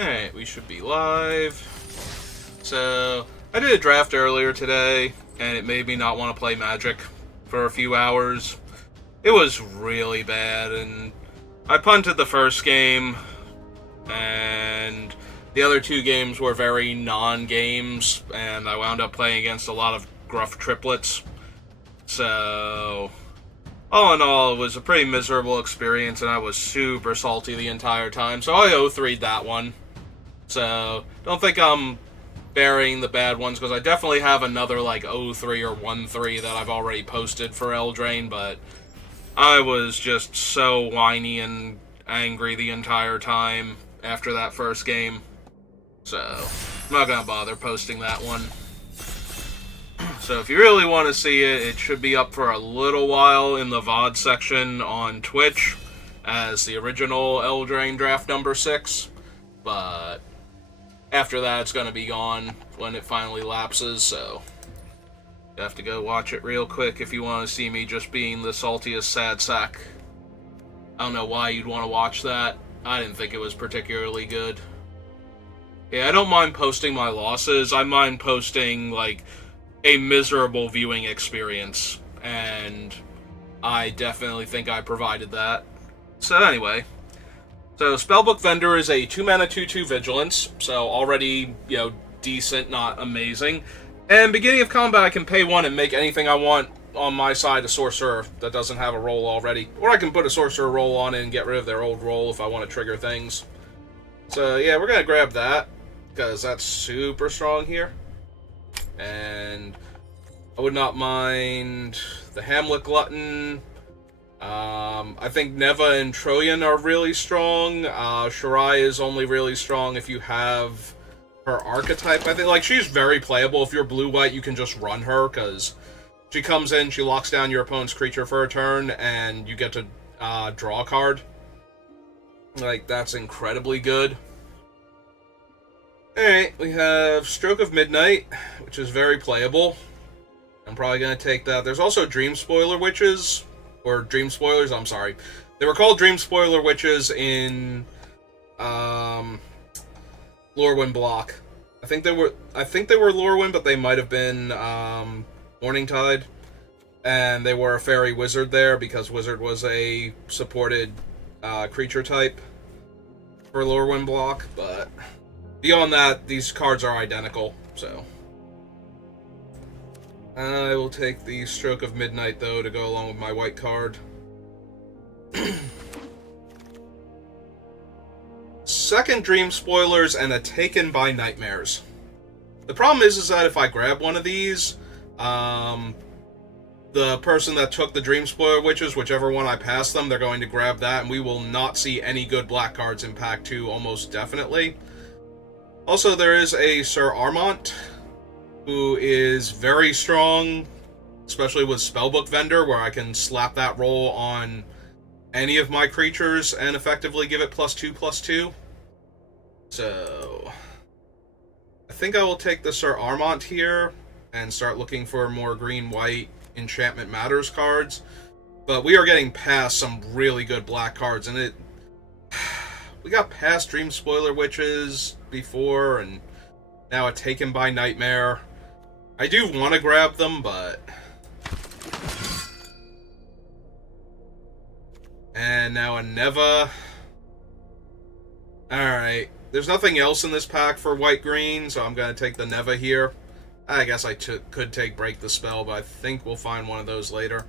Alright, we should be live. So, I did a draft earlier today, and it made me not want to play Magic for a few hours. It was really bad, and I punted the first game, and the other two games were very non-games, and I wound up playing against a lot of gruff triplets. So, all in all, it was a pretty miserable experience, and I was super salty the entire time, so I 0-3'd that one. So, don't think I'm burying the bad ones, because I definitely have another, like, 0-3 or 1-3 that I've already posted for Eldraine, but I was just so whiny and angry the entire time after that first game. So, I'm not gonna bother posting that one. So, if you really want to see it, it should be up for a little while in the VOD section on Twitch as the original Eldraine draft number 6, but after that, it's going to be gone when it finally lapses, so you have to go watch it real quick if you want to see me just being the saltiest sad sack. I don't know why you'd want to watch that. I didn't think it was particularly good. Yeah, I don't mind posting my losses. I mind posting, like, a miserable viewing experience, and I definitely think I provided that. So anyway, so Spellbook Vendor is a 2-mana 2/2 Vigilance, so already, decent, not amazing. And beginning of combat, I can pay 1 and make anything I want on my side a sorcerer that doesn't have a role already. Or I can put a sorcerer role on it and get rid of their old role if I want to trigger things. So yeah, we're going to grab that, because that's super strong here. And I would not mind the Hamlet Glutton. I think Neva and Troyan are really strong. Shirai is only really strong if you have her archetype. I think, like, she's very playable. If you're blue-white, you can just run her, because she comes in, she locks down your opponent's creature for a turn, and you get to draw a card. Like, that's incredibly good. Alright, we have Stroke of Midnight, which is very playable. I'm probably going to take that. There's also Dream Spoiler Witches, or Dream Spoilers, I'm sorry. They were called Dream Spoiler Witches in Lorwyn block. I think they were Lorwyn, but they might have been Morningtide. And they were a fairy wizard there, because wizard was a supported creature type for Lorwyn block, but beyond that, these cards are identical, so I will take the Stroke of Midnight, though, to go along with my white card. Second Dream Spoilers and a Taken by Nightmares. The problem is that if I grab one of these, the person that took the Dream Spoiler Witches, whichever one I pass them, they're going to grab that, and we will not see any good black cards in Pack 2, almost definitely. Also, there is a Sir Armont, who is very strong, especially with Spellbook Vendor, where I can slap that roll on any of my creatures and effectively give it +2/+2. So I think I will take the Sir Armont here and start looking for more green-white Enchantment Matters cards. But we are getting past some really good black cards, and we got past Dream Spoiler Witches before, and now a Taken by Nightmare. I do want to grab them, but... And now a Neva. Alright. There's nothing else in this pack for white-green, so I'm going to take the Neva here. I guess I could take Break the Spell, but I think we'll find one of those later.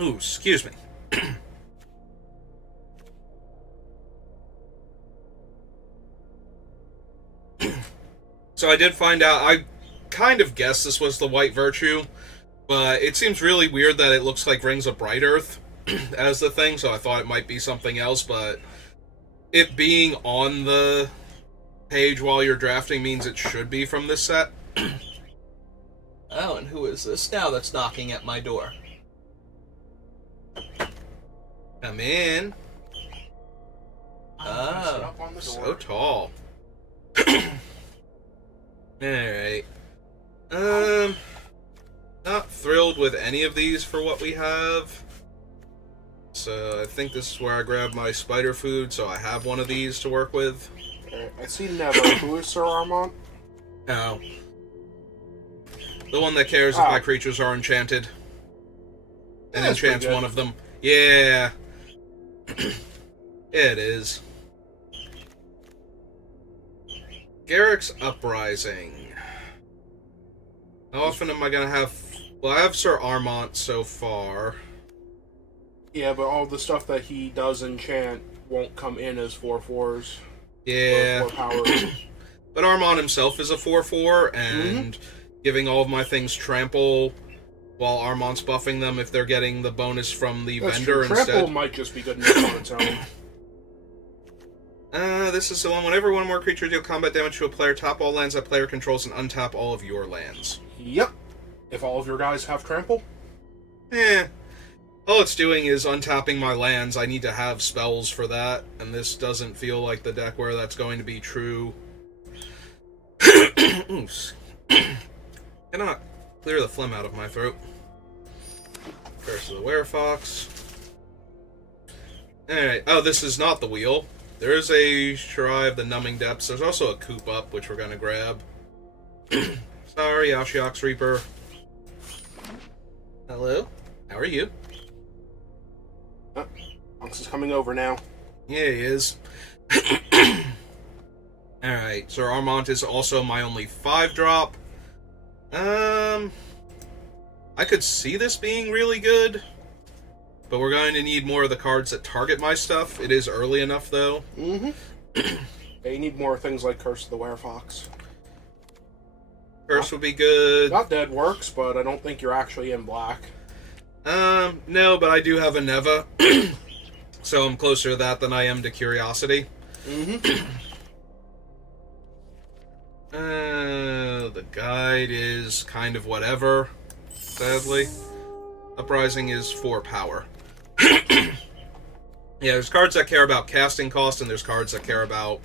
Ooh, excuse me. So I did find out, I kind of guessed this was the White Virtue, but it seems really weird that it looks like Rings of Bright Earth as the thing, so I thought it might be something else, but it being on the page while you're drafting means it should be from this set. Oh, and who is this now that's knocking at my door? Come in. Oh, so tall. Alright. Not thrilled with any of these for what we have. so I think this is where I grab my spider food, so I have one of these to work with. I see Never. Who is Sir Armont? Oh. The one that cares if my creatures are enchanted. And enchants one of them. Yeah. It is. Garrick's Uprising. How often am I going to have... Well, I have Sir Armont so far. Yeah, but all the stuff that he does enchant won't come in as 4/4s. Yeah. 4 powers. But Armont himself is a 4/4, and giving all of my things trample while Armont's buffing them if they're getting the bonus from the vendor instead. Trample might just be good enough on its own. This is the one. Whenever one more creature deal combat damage to a player, tap all lands that player controls and untap all of your lands. Yep. If all of your guys have trample? All it's doing is untapping my lands. I need to have spells for that, and this doesn't feel like the deck where that's going to be true. Oops. Cannot clear the phlegm out of my throat. Curse of the Werefox. Alright. Oh, this is not the wheel. There is a Shirai of the Numbing Depths. There's also a Coop Up, which we're going to grab. Sorry, Ashiok's Reaper. Hello? How are you? Monks is coming over now. Yeah, he is. Alright, so Armont is also my only 5-drop. I could see this being really good, but we're going to need more of the cards that target my stuff. It is early enough, though. Yeah, you need more things like Curse of the Werefox. Curse would be good. Not dead works, but I don't think you're actually in black. No, but I do have a Neva, so I'm closer to that than I am to Curiosity. The guide is kind of whatever, sadly. Uprising is 4 power. Yeah, there's cards that care about casting cost, and there's cards that care about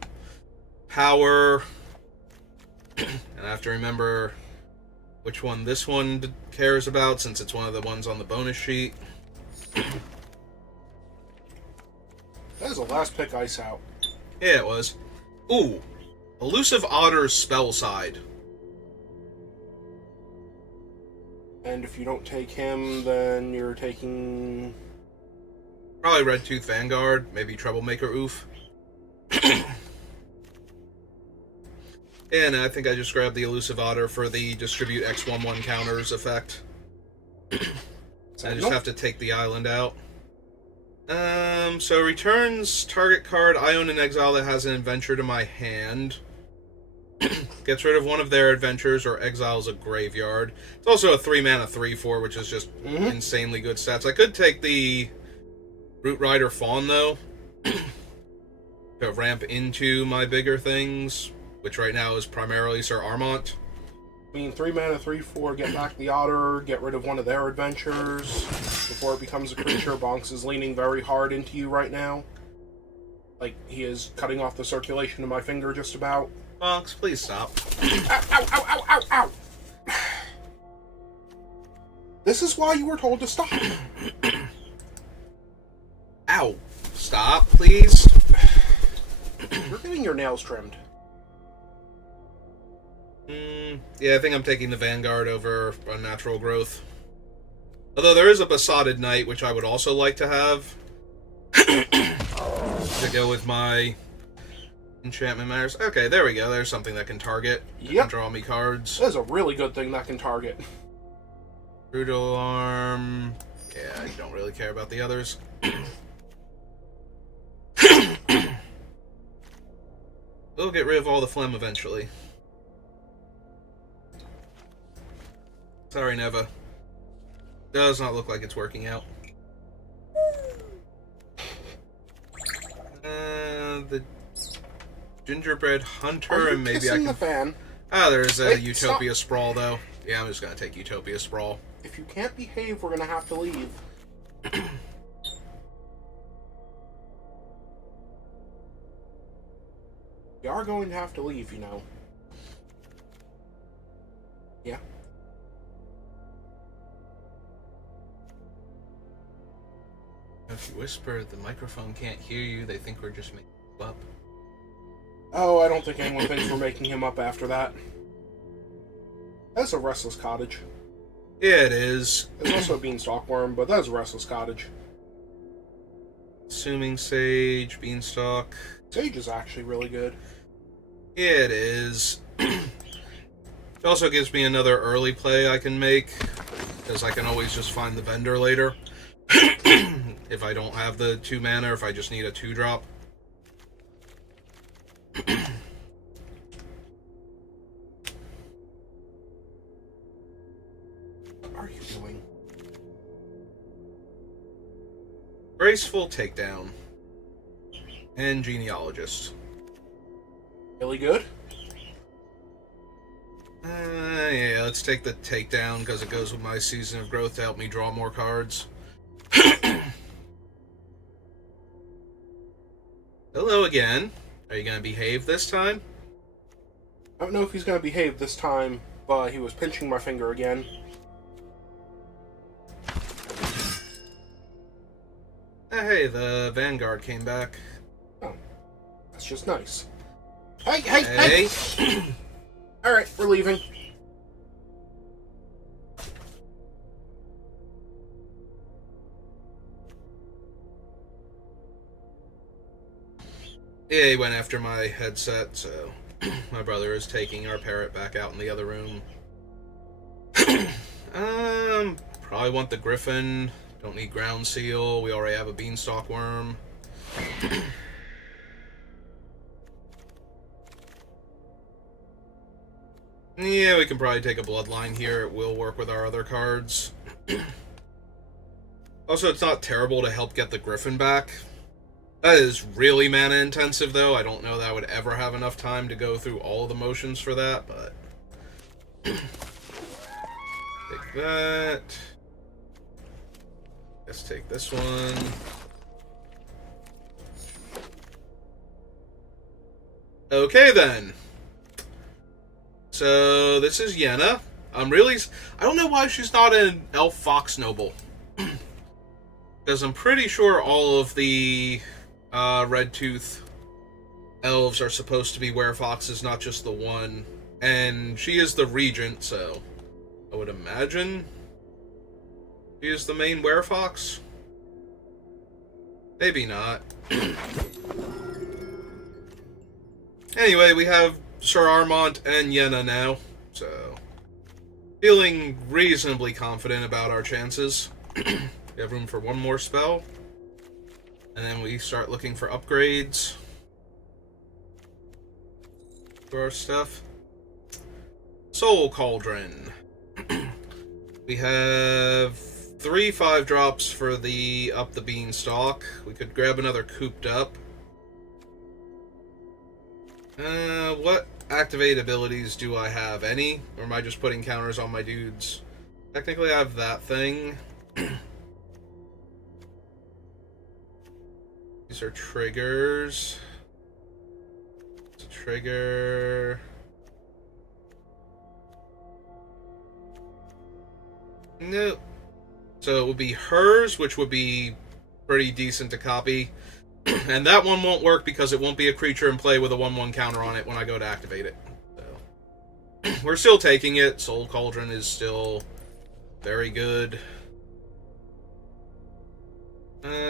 power. And I have to remember which one this one cares about, since it's one of the ones on the bonus sheet. That is the last pick ice out. Yeah, it was. Ooh. Elusive Otter's Spell Side. And if you don't take him, then you're taking... Probably Red Tooth Vanguard, maybe Troublemaker Oof. And I think I just grabbed the Elusive Otter for the Distribute X11 counters effect. I just have to take the island out. So returns target card I own in exile that has an adventure to my hand. Gets rid of one of their adventures or exiles a graveyard. It's also a 3-mana 3/4, which is just insanely good stats. I could take the Root Rider Fawn, though, to ramp into my bigger things, which right now is primarily Sir Armont. I mean, 3-mana 3/4, get back the Otter, get rid of one of their adventures before it becomes a creature. Bonks is leaning very hard into you right now. Like, he is cutting off the circulation to my finger just about. Bonks, please stop. Ow, ow, ow, ow, ow, ow! This is why you were told to stop. Ow. Stop, please. You're getting your nails trimmed. Yeah, I think I'm taking the Vanguard over Unnatural Growth. Although there is a Besotted Knight, which I would also like to have. To go with my enchantment matters. Okay, there we go. There's something that can target. Yep. And draw me cards. That is a really good thing that can target. Brutal Arm. Yeah, I don't really care about the others. We'll get rid of all the phlegm eventually. Sorry, Neva. Does not look like it's working out. The Gingerbread Hunter, and maybe I can... the fan? Ah, there's a Wait, Utopia stop. Sprawl, though. Yeah, I'm just gonna take Utopia Sprawl. If you can't behave, we're gonna have to leave. We are going to have to leave, you know. Yeah. If you whisper, the microphone can't hear you. They think we're just making you up. Oh, I don't think anyone thinks we're making him up after that. That's a restless cottage. Yeah, it is. There's also a beanstalk worm, but that's a restless cottage. Assuming Sage, Beanstalk. Sage is actually really good. Yeah, it is. It also gives me another early play I can make, because I can always just find the vendor later. If I don't have the 2 mana, or if I just need a 2-drop. What are you doing? Graceful Takedown. And Genealogist. Really good? Yeah, let's take the Takedown, because it goes with my Season of Growth to help me draw more cards. Hello again. Are you going to behave this time? I don't know if he's going to behave this time, but he was pinching my finger again. Hey, the Vanguard came back. Oh, that's just nice. Hey! Alright, we're leaving. Yeah, he went after my headset, so my brother is taking our parrot back out in the other room. Probably want the Griffin. Don't need Ground Seal. We already have a Beanstalk Worm. Yeah, we can probably take a Bloodline here. It will work with our other cards. Also, it's not terrible to help get the Griffin back. That is really mana intensive, though. I don't know that I would ever have enough time to go through all of the motions for that, but... Take that. Let's take this one. Okay, then. So, this is Yenna. I don't know why she's not an Elf Fox Noble. Because I'm pretty sure all of the Red Tooth elves are supposed to be werefoxes, not just the one. And she is the regent, so I would imagine she is the main werefox. Maybe not. Anyway, we have Sir Armont and Yenna now, so feeling reasonably confident about our chances. We have room for one more spell, and then we start looking for upgrades for our stuff. Soul Cauldron. We have 3 5-drops for the up the Beanstalk. We could grab another Cooped Up. What activate abilities do I have? Any? Or am I just putting counters on my dudes? Technically, I have that thing. These are triggers. It's a trigger. Nope. So it would be hers, which would be pretty decent to copy. And that one won't work because it won't be a creature in play with a 1/1 counter on it when I go to activate it. So we're still taking it. Soul Cauldron is still very good.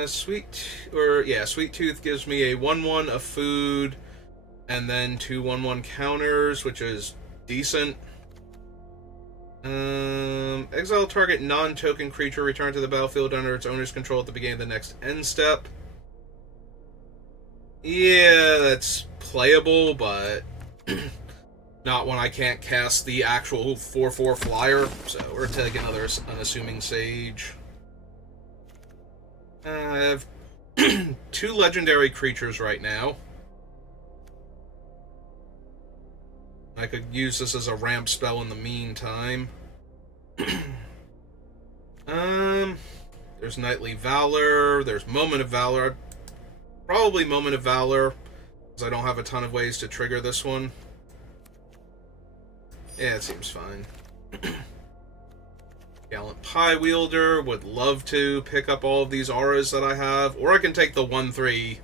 Sweet Tooth gives me a 1/1, a food, and then 2 1/1 counters, which is decent. Exile target non-token creature returned to the battlefield under its owner's control at the beginning of the next end step. Yeah, that's playable, but not when I can't cast the actual 4/4 flyer. So we're taking another unassuming Sage. I have 2 legendary creatures right now. I could use this as a ramp spell in the meantime. There's Knightly Valor, there's Moment of Valor. Probably Moment of Valor, because I don't have a ton of ways to trigger this one. Yeah, it seems fine. Gallant Pie Wielder, would love to pick up all of these auras that I have, or I can take the 1/3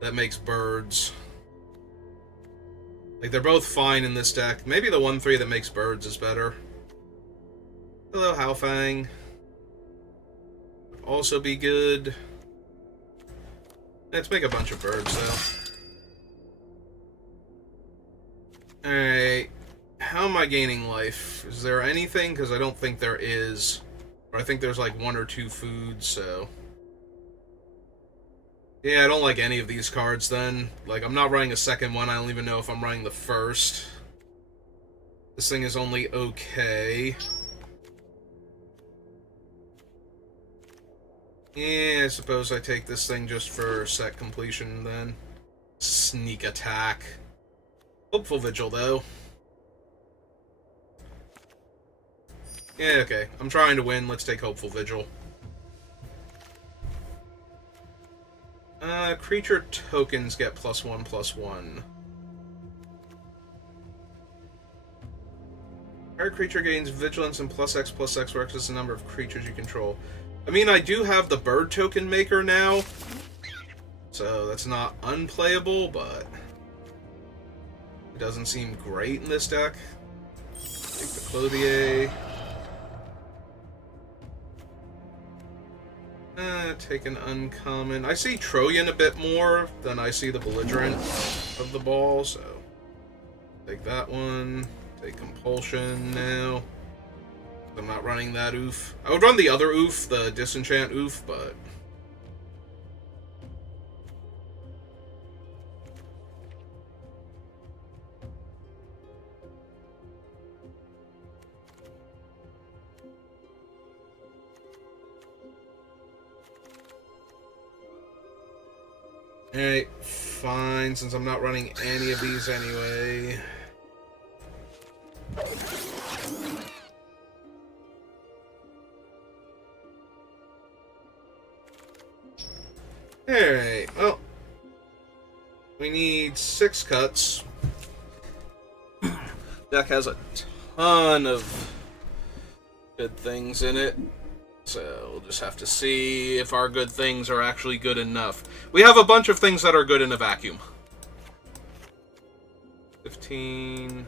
that makes birds. Like, they're both fine in this deck. Maybe the 1/3 that makes birds is better. Hello, Halfang. Would also be good. Let's make a bunch of birds, though. Alright. How am I gaining life? Is there anything? Because I don't think there is. Or I think there's like 1 or 2 foods, so... Yeah, I don't like any of these cards, then. Like, I'm not running a second one. I don't even know if I'm running the first. This thing is only okay. Yeah, I suppose I take this thing just for set completion, then. Sneak attack. Hopeful Vigil, though. Yeah, okay. I'm trying to win. Let's take Hopeful Vigil. Creature tokens get +1/+1. Our creature gains vigilance and +X/+X versus the number of creatures you control. I mean, I do have the bird token maker now, so that's not unplayable, but it doesn't seem great in this deck. Take the Clothier. Take an uncommon. I see Trojan a bit more than I see the Belligerent of the ball, so take that one. Take Compulsion now. I'm not running that oof. I would run the other oof, the Disenchant oof, but... Alright, fine, since I'm not running any of these anyway. Alright, well, we need 6 cuts. Deck has a ton of good things in it, so we'll just have to see if our good things are actually good enough. We have a bunch of things that are good in a vacuum. 15...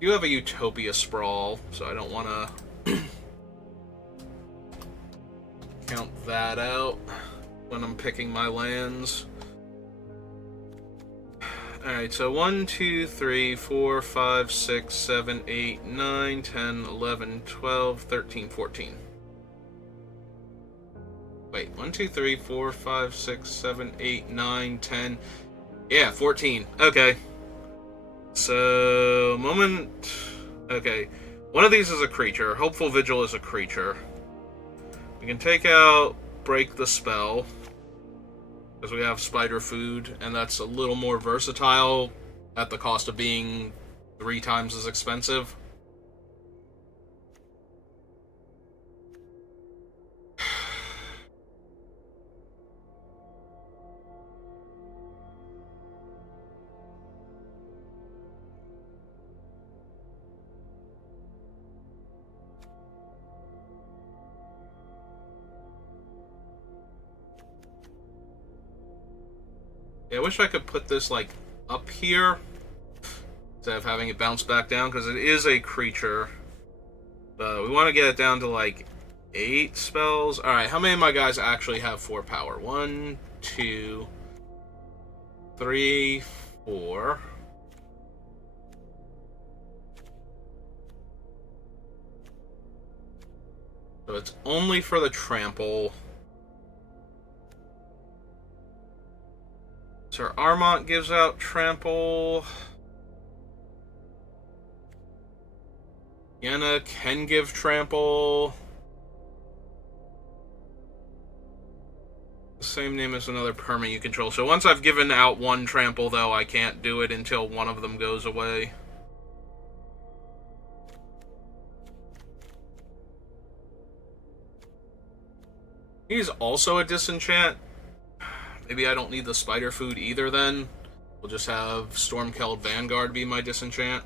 You have a Utopia Sprawl, so I don't want to count that out when I'm picking my lands. Alright, so 1, 2, 3, 4, 5, 6, 7, 8, 9, 10, 11, 12, 13, 14. Wait, 1, 2, 3, 4, 5, 6, 7, 8, 9, 10. Yeah, 14. Okay. So, okay, one of these is a creature. Hopeful Vigil is a creature. We can take out Break the Spell, because we have Spider Food, and that's a little more versatile at the cost of being 3 times as expensive. Yeah, I wish I could put this, like, up here instead of having it bounce back down, because it is a creature. But we want to get it down to, like, 8 spells. Alright, how many of my guys actually have 4 power? 1, 2, 3, 4. So it's only for the trample. Sir Armont gives out trample. Yenna can give trample. The same name as another permanent you control. So once I've given out 1 trample, though, I can't do it until one of them goes away. He's also a disenchant. Maybe I don't need the spider food either then. We'll just have Stormkeld Vanguard be my disenchant.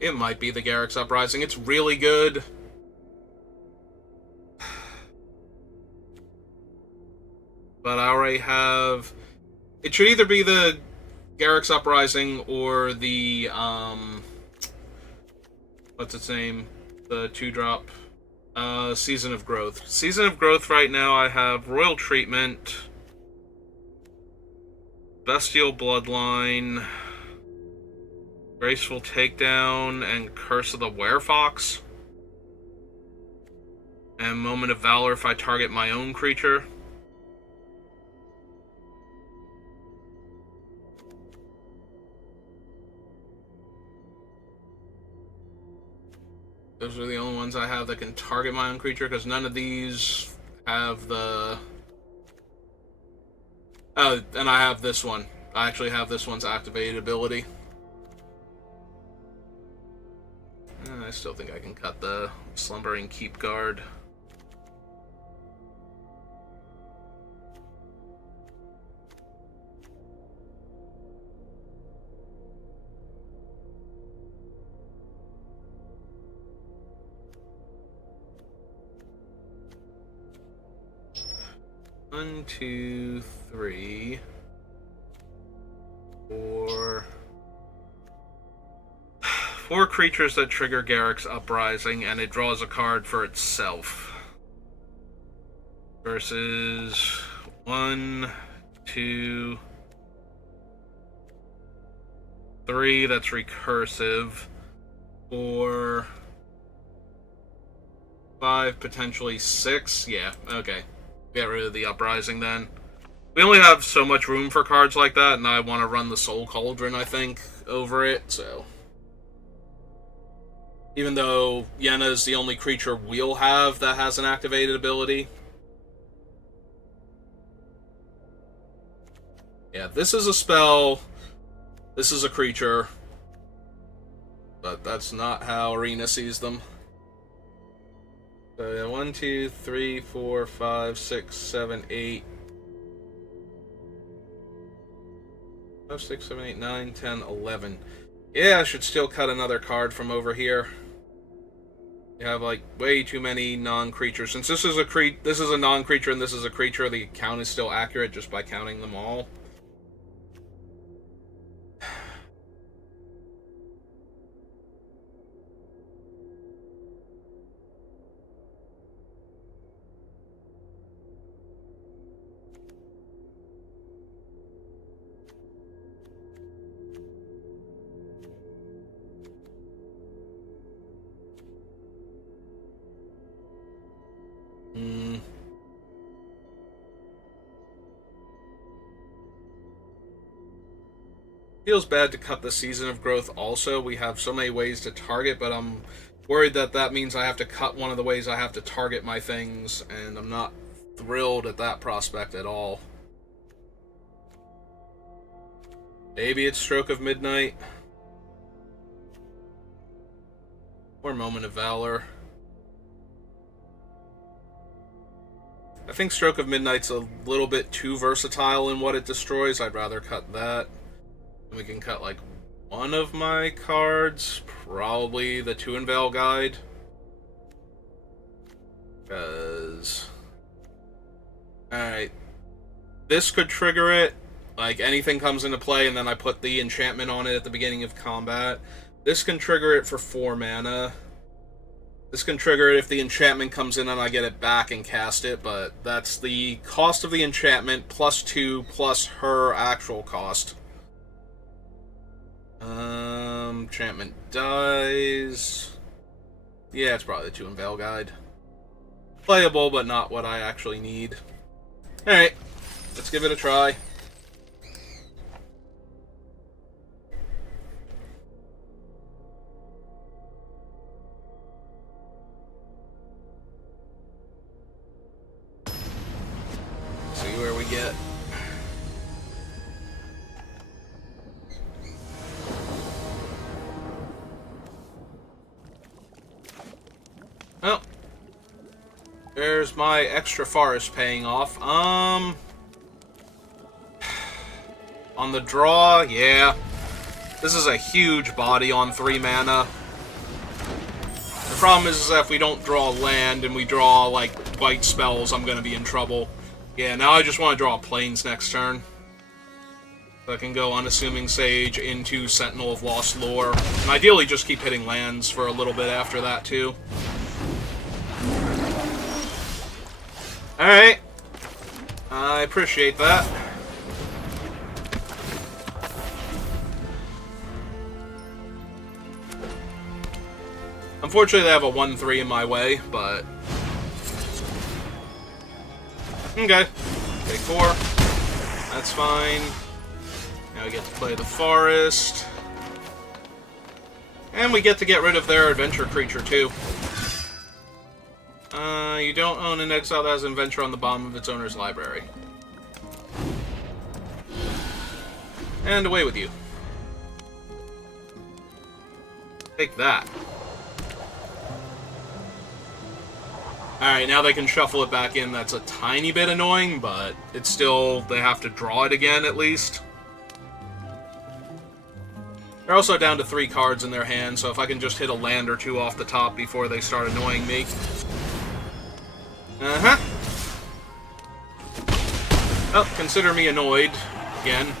It might be the Garruk's Uprising. It's really good. But I already have... It should either be the Garruk's Uprising or the, what's its name? The 2-drop, Season of Growth. Season of Growth right now I have Royal Treatment, Bestial Bloodline, Graceful Takedown, and Curse of the Werefox. And Moment of Valor if I target my own creature. Those are the only ones I have that can target my own creature, because none of these have the... Oh, and I have this one. I actually have this one's activated ability. I still think I can cut the Slumbering Keep Guard. One, two, three, four. 4 creatures that trigger Garruk's Uprising, and it draws a card for itself. Versus 1, 2, 3, that's recursive. 4, 5, potentially 6. Yeah, okay. Get rid of the Uprising then. We only have so much room for cards like that, and I want to run the Soul Cauldron, I think, over it, so... Even though Yenna is the only creature we'll have that has an activated ability. Yeah, this is a spell. This is a creature. But that's not how Arena sees them. So yeah, 1, 2, 3, 4, 5, 6, 7, 8. 5, 6, 7, 8, 9, 10, 11. Yeah, I should still cut another card from over here. You have like way too many non-creatures. Since this is a non-creature and this is a creature, the count is still accurate just by counting them all. Feels bad to cut the Season of Growth also. We have so many ways to target, but I'm worried that that means I have to cut one of the ways I have to target my things, and I'm not thrilled at that prospect at all. Maybe it's Stroke of Midnight. Or Moment of Valor. I think Stroke of Midnight's a little bit too versatile in what it destroys. I'd rather cut that. We can cut like one of my cards, probably the To Unveil Guide. Because... Alright. This could trigger it. Like, anything comes into play and then I put the enchantment on it at the beginning of combat. This can trigger it for 4 mana. This can trigger it if the enchantment comes in and I get it back and cast it, but that's the cost of the enchantment plus 2 plus her actual cost. Enchantment dies. Yeah, it's probably the To Unveil Guide. Playable, but not what I actually need. Alright, let's give it a try. See where we get. Well, there's my extra forest paying off. On the draw, yeah. This is a huge body on 3 mana. problem is that if we don't draw land and we draw, like, white spells, I'm gonna be in trouble. Yeah, now I just want to draw Plains next turn. So I can go Unassuming Sage into Sentinel of Lost Lore. And ideally just keep hitting lands for a little bit after that, too. Alright. I appreciate that. Unfortunately, they have a 1-3 in my way, but... Okay. Take 4. That's fine. Now we get to play the Forest. And we get to get rid of their adventure creature, too. You don't own an exile that has an adventure on the bottom of its owner's library. And away with you. Take that. Alright, now they can shuffle it back in. That's a tiny bit annoying, but it's still... they have to draw it again, at least. They're also down to 3 cards in their hand, so if I can just hit a land or 2 off the top before they start annoying me. Uh-huh. Oh, consider me annoyed. Again.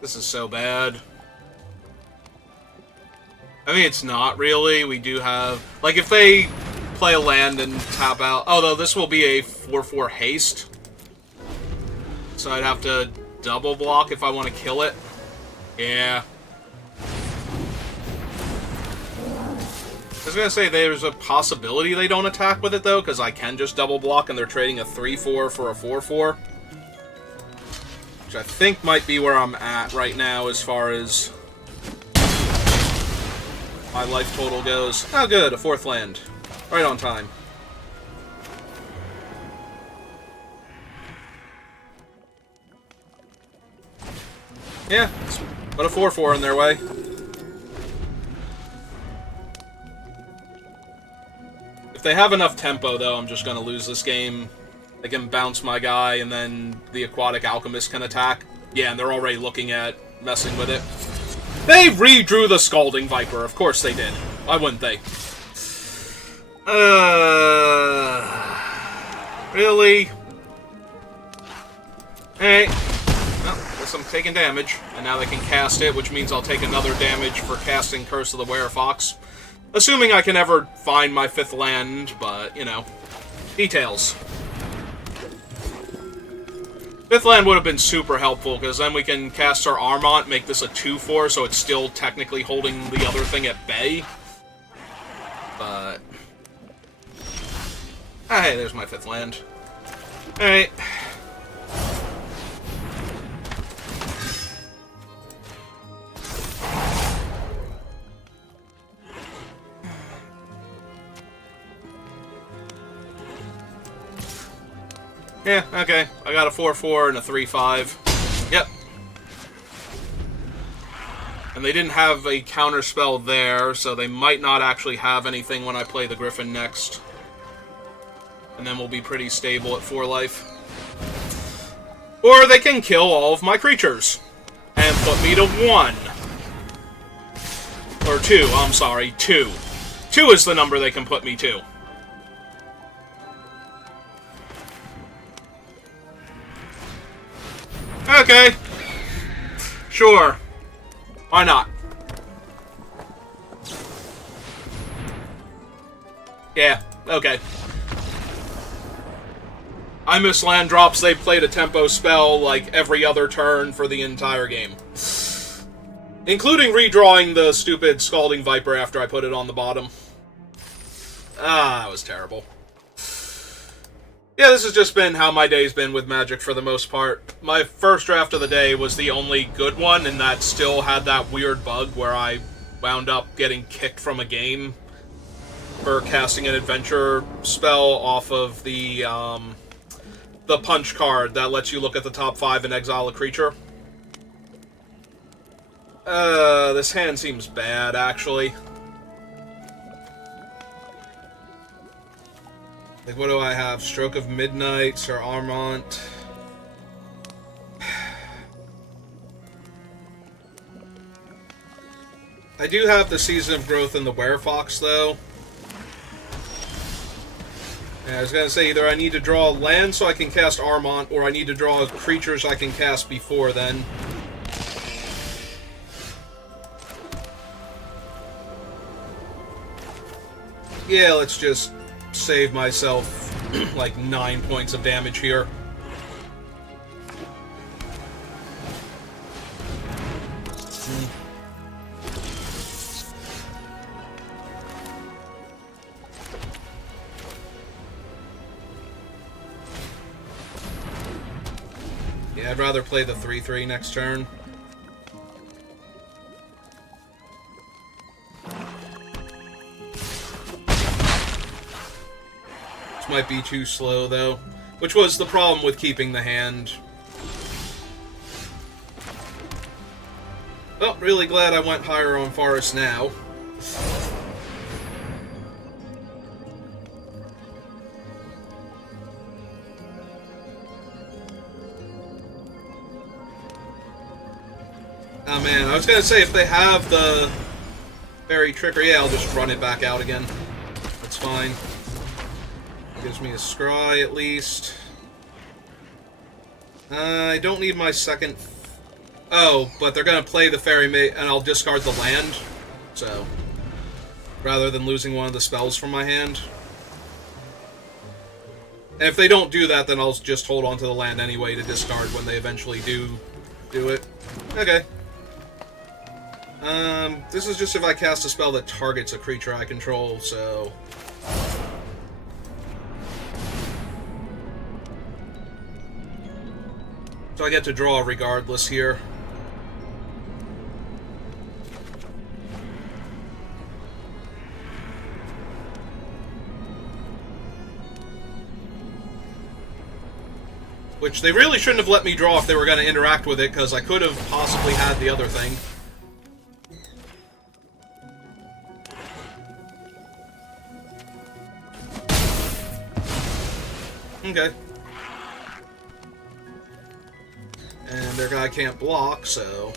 This is so bad. I mean, it's not really. We do have... like, if they play a land and tap out... although this will be a 4/4 haste. So I'd have to double block if I want to kill it. Yeah. I was gonna say, there's a possibility they don't attack with it, though, because I can just double block and they're trading a 3/4 for a 4/4. Which I think might be where I'm at right now as far as my life total goes. Oh good, a 4th land. Right on time. Yeah, put a 4/4 in their way. If they have enough tempo, though, I'm just gonna lose this game. They can bounce my guy, and then the Aquatic Alchemist can attack. Yeah, and they're already looking at messing with it. They redrew the Scalding Viper. Of course they did. Why wouldn't they? Really? Hey. Well, guess I'm taking damage. And now they can cast it, which means I'll take another damage for casting Curse of the Werefox. Assuming I can ever find my 5th land, but, you know. Details. 5th land would have been super helpful, because then we can cast our Armont, make this a 2/4, so it's still technically holding the other thing at bay. But... ah, hey, there's my 5th land. Alright. Yeah, okay. I got a 4/4 and a 3/5. Yep. And they didn't have a counterspell there, so they might not actually have anything when I play the Griffin next. And then we'll be pretty stable at 4 life. Or they can kill all of my creatures. And put me to 1. Or 2, I'm sorry, 2. 2 is the number they can put me to. Okay. Sure. Why not? Yeah, okay. I miss land drops. They played a tempo spell like every other turn for the entire game. Including redrawing the stupid Scalding Viper after I put it on the bottom. Ah, that was terrible. Yeah, this has just been how my day's been with Magic for the most part. My first draft of the day was the only good one, and that still had that weird bug where I wound up getting kicked from a game for casting an adventure spell off of the punch card that lets you look at the top 5 and exile a creature. This hand seems bad, actually. Like, what do I have? Stroke of Midnight, Sir Armont. I do have the Season of Growth and the Werefox, though. And I was going to say, either I need to draw land so I can cast Armont, or I need to draw creatures I can cast before then. Yeah, let's just save myself like 9 points of damage here. Yeah, I'd rather play the 3/3 next turn. This might be too slow, though, which was the problem with keeping the hand. Well, really glad I went higher on Forest now. Oh man, I was gonna say, if they have the Fairy Trickery, yeah, I'll just run it back out again. That's fine. Gives me a scry, at least. I don't need my second... Oh, but they're gonna play the Fairy Mate, and I'll discard the land. So, rather than losing one of the spells from my hand. And if they don't do that, then I'll just hold on to the land anyway to discard when they eventually do it. Okay. This is just if I cast a spell that targets a creature I control, so... So I get to draw regardless here. Which they really shouldn't have let me draw if they were going to interact with it, because I could have possibly had the other thing. Okay. And their guy can't block, so...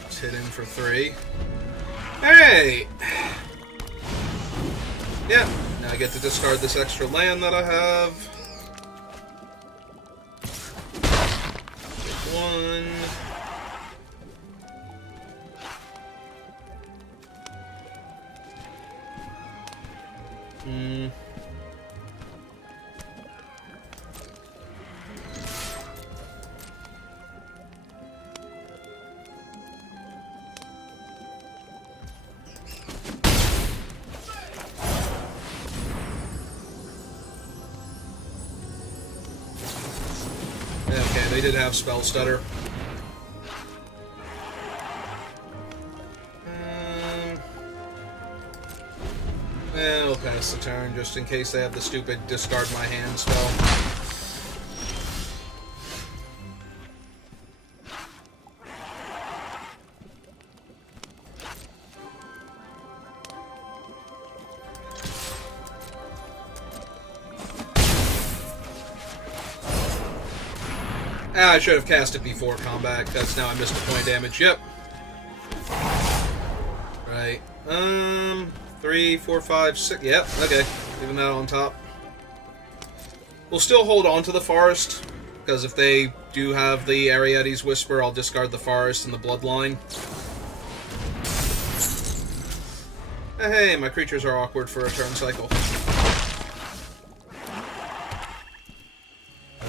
Let's hit in for 3. Hey! Yeah, now I get to discard this extra land that I have. Take 1. Okay, they did have Spell Stutter. We'll pass the turn just in case they have the stupid discard my hand spell. I should have cast it before combat, because now I missed a point of damage. Yep. Right. 3, 4, 5, 6. Yep, okay. Leaving that on top. We'll still hold on to the Forest, because if they do have the Ariadne's Whisper, I'll discard the Forest and the Bloodline. Hey, my creatures are awkward for a turn cycle.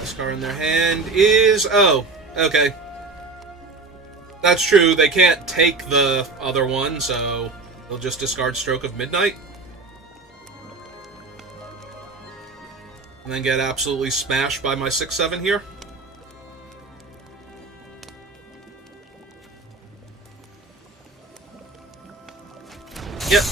This card in their hand is... Oh, okay. That's true, they can't take the other one, so they'll just discard Stroke of Midnight. And then get absolutely smashed by my 6/7 here. Yep.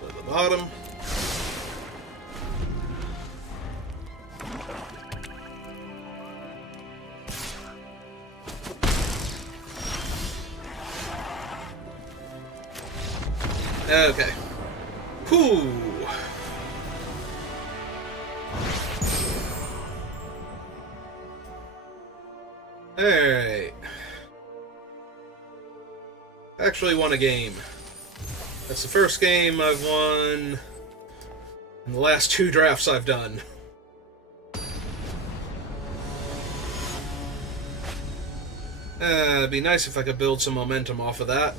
To the bottom. Okay. Whew. Alright. Actually won a game. That's the first game I've won in the last 2 drafts I've done. It'd be nice if I could build some momentum off of that.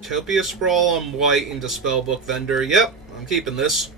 Utopia Sprawl on white into Spellbook Vendor. Yep, I'm keeping this.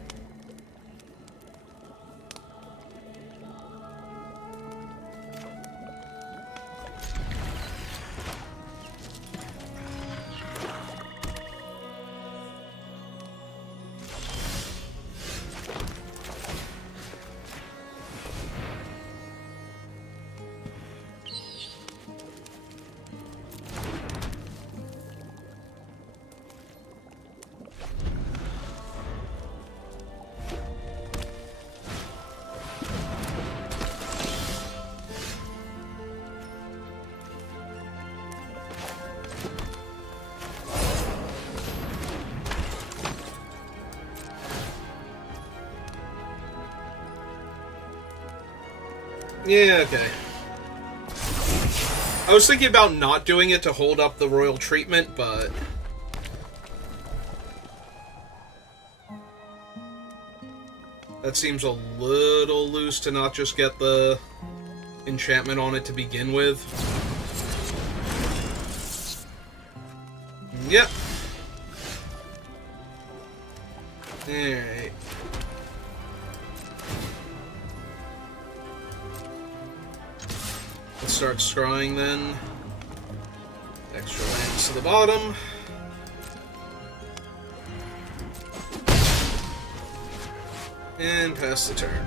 Yeah, okay. I was thinking about not doing it to hold up the royal treatment, but... that seems a little loose to not just get the enchantment on it to begin with. Yep. Alright. Let's start scrying then. Extra lands to the bottom. And pass the turn.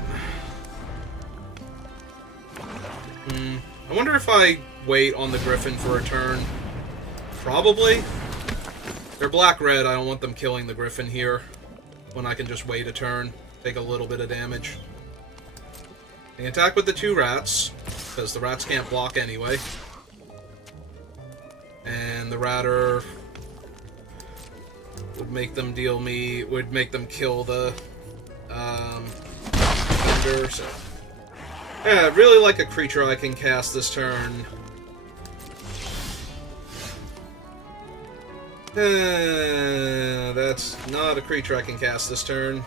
I wonder if I wait on the Griffin for a turn. Probably. They're black-red, I don't want them killing the Griffin here. When I can just wait a turn. Take a little bit of damage. They attack with the 2 rats, because the rats can't block anyway. And the ratter would make them kill the vendor, so. Yeah, I really like a creature I can cast this turn. That's not a creature I can cast this turn.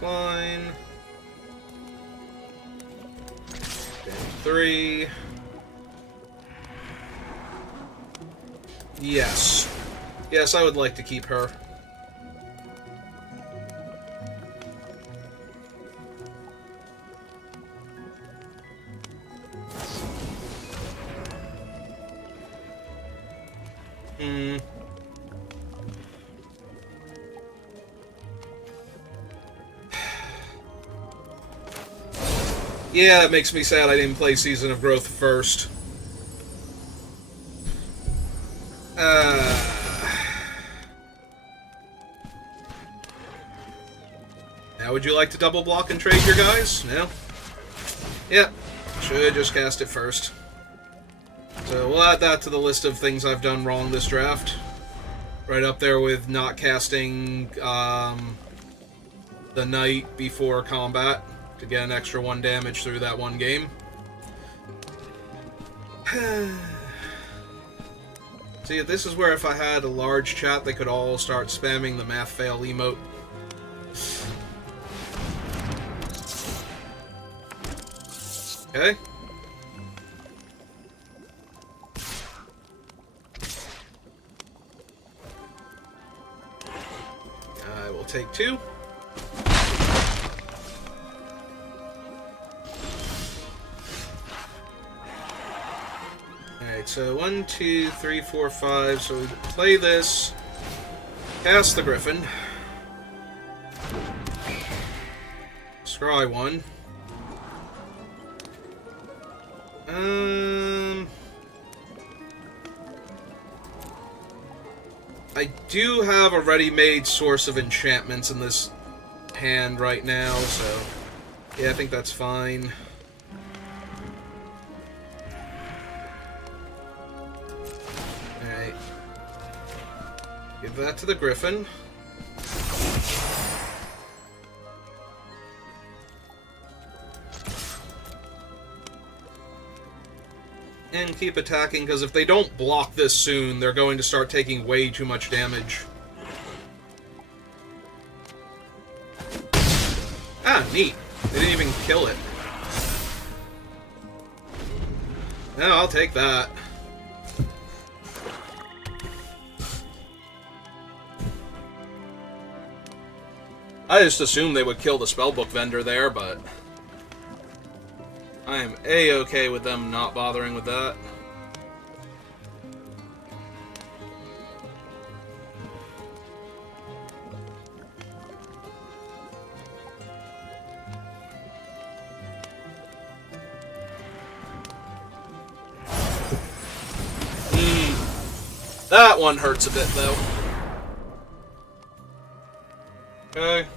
Fine. 3. Yes. Yes, I would like to keep her. Yeah, it makes me sad I didn't play Season of Growth first. Now would you like to double block and trade your guys? No? Yep. Should just cast it first. So we'll add that to the list of things I've done wrong this draft. Right up there with not casting the Knight before combat to get an extra 1 damage through that 1 game. See, this is where if I had a large chat, they could all start spamming the math fail emote. Okay. I will take 2. Alright, so 1, 2, 3, 4, 5. So we play this. Cast the Griffin. Scry 1. I do have a ready-made source of enchantments in this hand right now, so yeah, I think that's fine. Alright. Give that to the Griffin. And keep attacking, because if they don't block this soon, they're going to start taking way too much damage. Ah, neat. They didn't even kill it. No, I'll take that. I just assumed they would kill the spellbook vendor there, but I am A-okay with them not bothering with that. That one hurts a bit, though. Okay.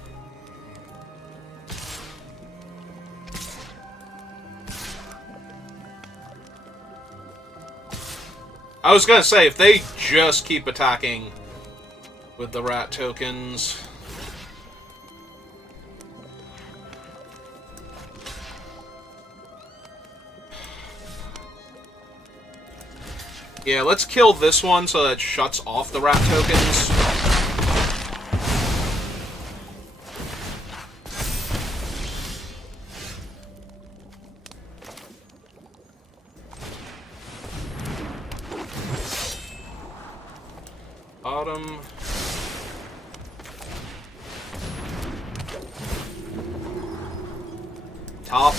I was gonna say, if they just keep attacking with the rat tokens... Yeah, let's kill this one so that it shuts off the rat tokens. Bottom. Top.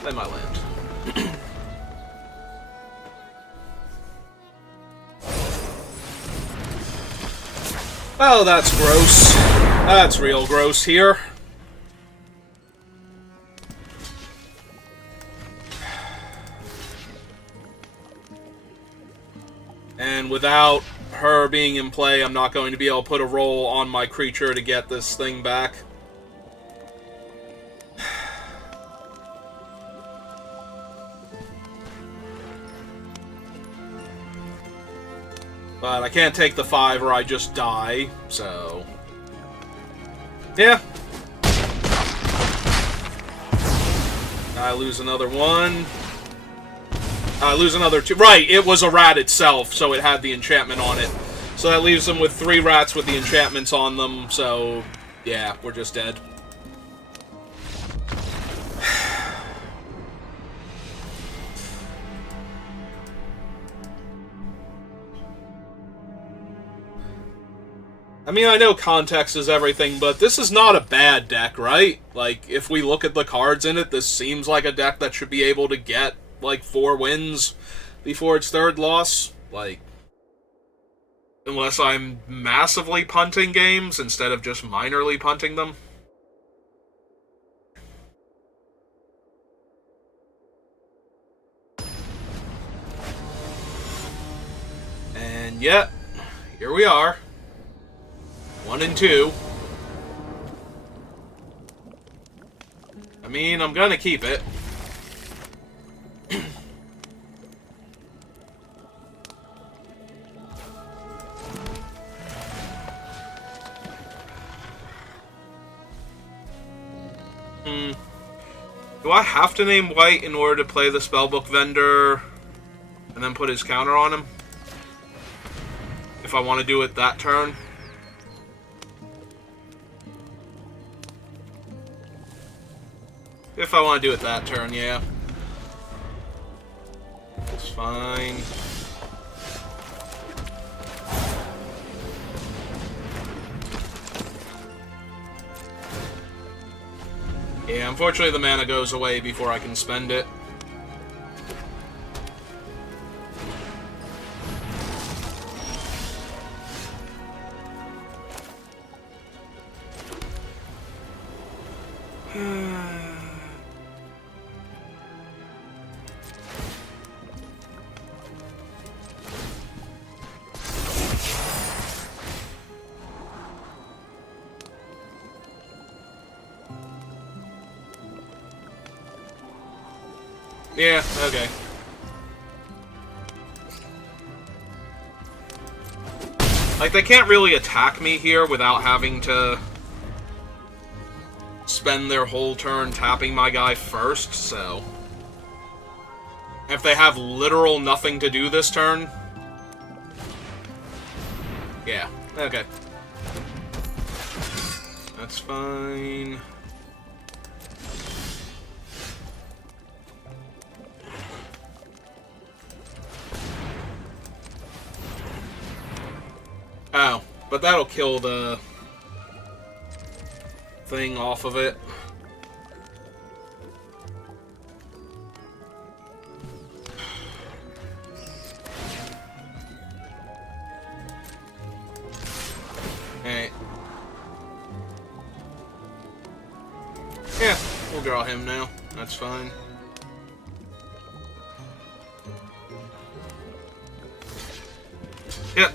Play my land. Oh, that's gross. That's real gross here. And without her being in play, I'm not going to be able to put a roll on my creature to get this thing back. But I can't take the 5 or I just die, so... Yeah. I lose another 1. I lose another 2. Right, it was a rat itself, so it had the enchantment on it. So that leaves them with 3 rats with the enchantments on them, so... Yeah, we're just dead. I mean, I know context is everything, but this is not a bad deck, right? Like, if we look at the cards in it, this seems like a deck that should be able to get, like, 4 wins before its 3rd loss. Like, unless I'm massively punting games instead of just minorly punting them. And yet, here we are. 1 and 2. I mean, I'm gonna keep it. Do I have to name white in order to play the spellbook vendor and then put his counter on him? If I want to do it that turn? If I want to do it that turn, yeah. It's fine. Yeah, unfortunately the mana goes away before I can spend it. Yeah, okay. Like, they can't really attack me here without having to spend their whole turn tapping my guy first, so... If they have literal nothing to do this turn... Yeah, okay. That's fine. Oh, but that'll kill the thing off of it. Alright. Yeah, we'll draw him now. That's fine. Yep.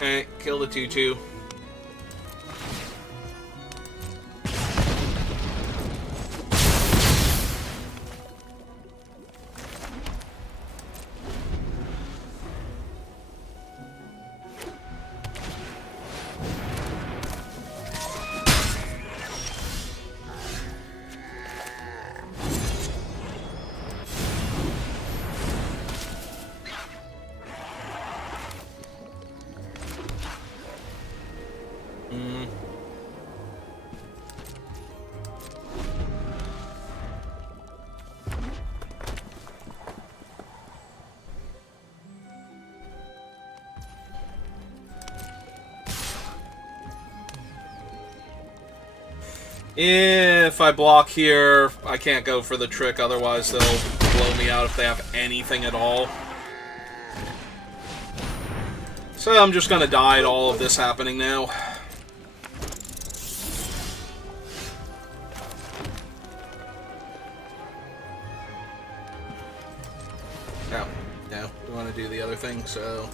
Alright, kill the 2/2. If I block here, I can't go for the trick, otherwise they'll blow me out if they have anything at all. So I'm just gonna die at all of this happening now. Oh, no, we want to do the other thing, so...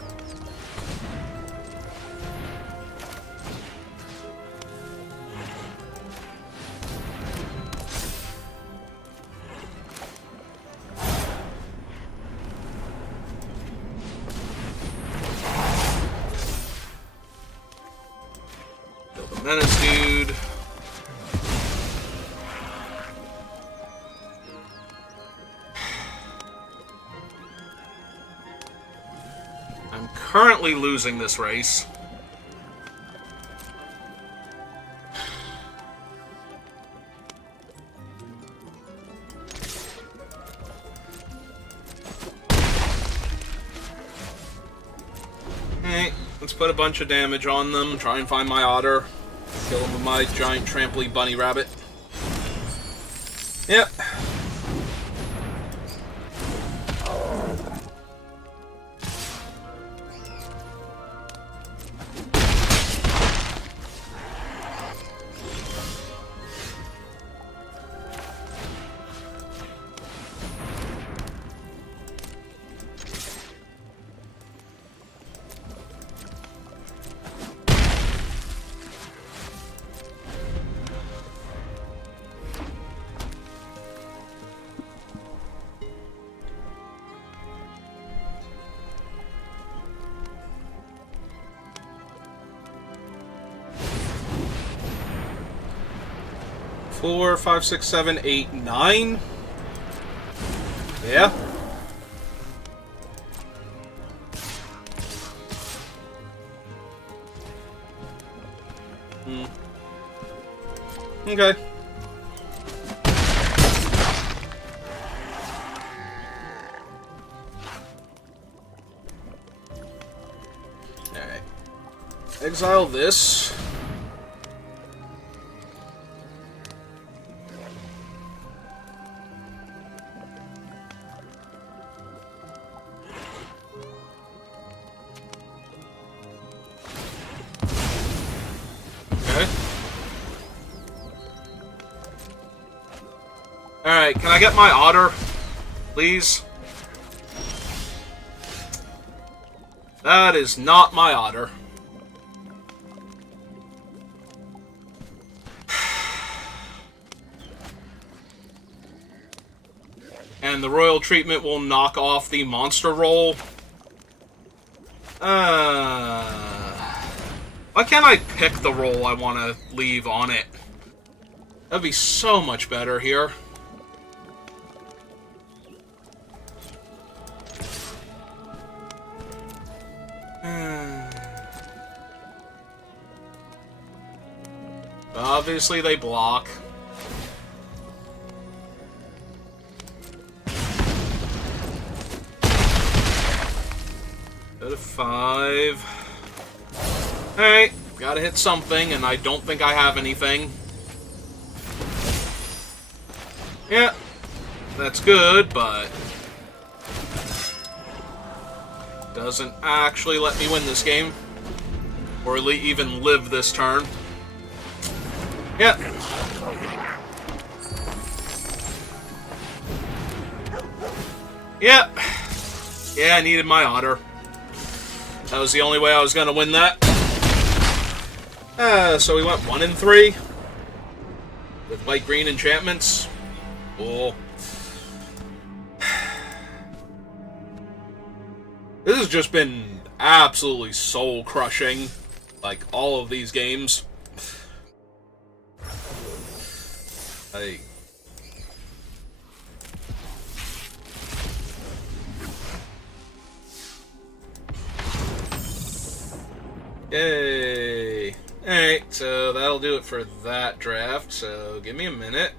Menace dude. I'm currently losing this race. Alright, let's put a bunch of damage on them, try and find my otter. Kill him with my giant tramply bunny rabbit. Yep. Four, 5, 6, 7, 8, 9. Yeah. Okay. Alright. Exile this. Alright, can I get my otter, please? That is not my otter. And the royal treatment will knock off the monster roll. Why can't I pick the roll I want to leave on it? That'd be so much better here. Obviously, they block. Go to 5. Alright, gotta hit something, and I don't think I have anything. Yeah, that's good, but doesn't actually let me win this game. Or even live this turn. Yeah. Yeah. Yeah, I needed my otter. That was the only way I was going to win that. So we went 1 and 3. With white-green enchantments. Cool. This has just been absolutely soul-crushing. Like, all of these games. Yay! Alright, so that'll do it for that draft, so give me a minute.